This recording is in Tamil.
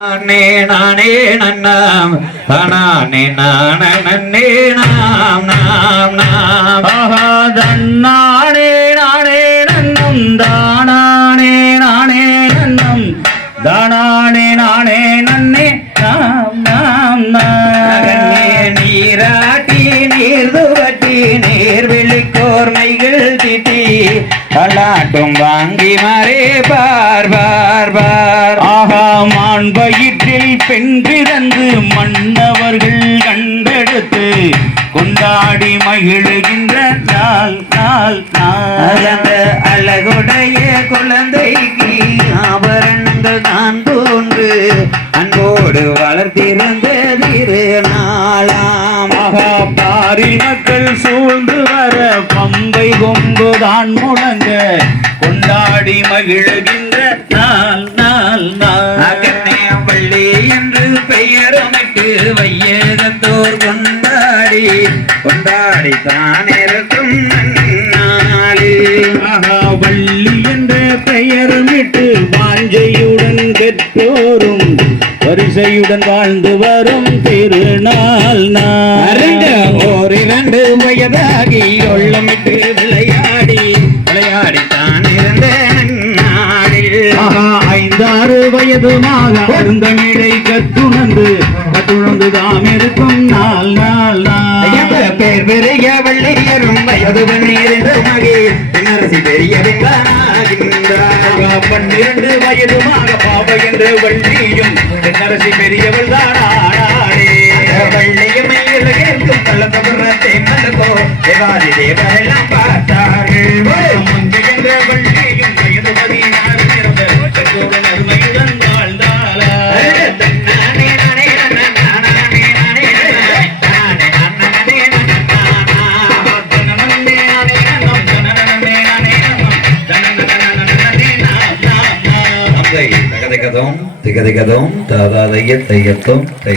நானே நானே நன்னாம் தானே நானே நன்னே நாம் நாம் நாம் தன்னானே நானே நன்னம் தானானே நானே நன்னம் தானானே நானே நன்னே நாம் நாம் நீராட்டி நீர் துவட்டி நீர் விழிக்கோர்மைகள் திட்டி கலாட்டும் வாங்கி மரே பார் பார் பார் மான் வயிற்றில் பெண் பிறந்து மன்னவர்கள் கண்டெடுத்து கொண்டாடி மகிழுகின்ற நாள் நாள் அந்த அழகுடைய குழந்தைக்கு ஆபரணங்கள் தான் தோன்று அன்போடு வளர்த்திருந்த திருநாளாம் பாரி மக்கள் சூழ்ந்து வர பம்பை கொம்புதான் முழங்க கொண்டாடி மகிழுகின்ற நாள் நாள் பள்ளி என்று பெயரமைத்து வையகத்தோர் கொண்டாடி கொண்டாடி தானிருக்கும் வள்ளி என்ற பெயரமிட்டு வாஞ்சையுடன் பெற்றோரும் வரிசையுடன் வாழ்ந்து வரும் திருநாள் ஓரிரண்டு வயதாகி ஒள்ளமிட்டு விளையாடி விளையாடி தான் இருந்த நாளில் 5-6 வயதுமாக அருந்தமிழை கத்துணர்ந்து தாம் இருக்கும் நாள் நாள் பேர் பெரிய வள்ளியரும் வயது பன்னிரண்டு மகிழ்ச்சி பெரிய 12 வயதுமாக பாப என்ற வள்ளியும் தென்னரசி பெரியவள் தானாடே வள்ளியமை இருக்கும் பள்ளத்தபுரத்தை மலகோ தேவாதி தேவரெல்லாம் பார்த்தார்கள் முன்பு என்ற வள்ளியும் வயது 16 பிறந்த பெற்றோரின் அருமையுடன் வாழ்ந்தாளா திகதிகதோம் தாதாதைய தையத்தோம் தை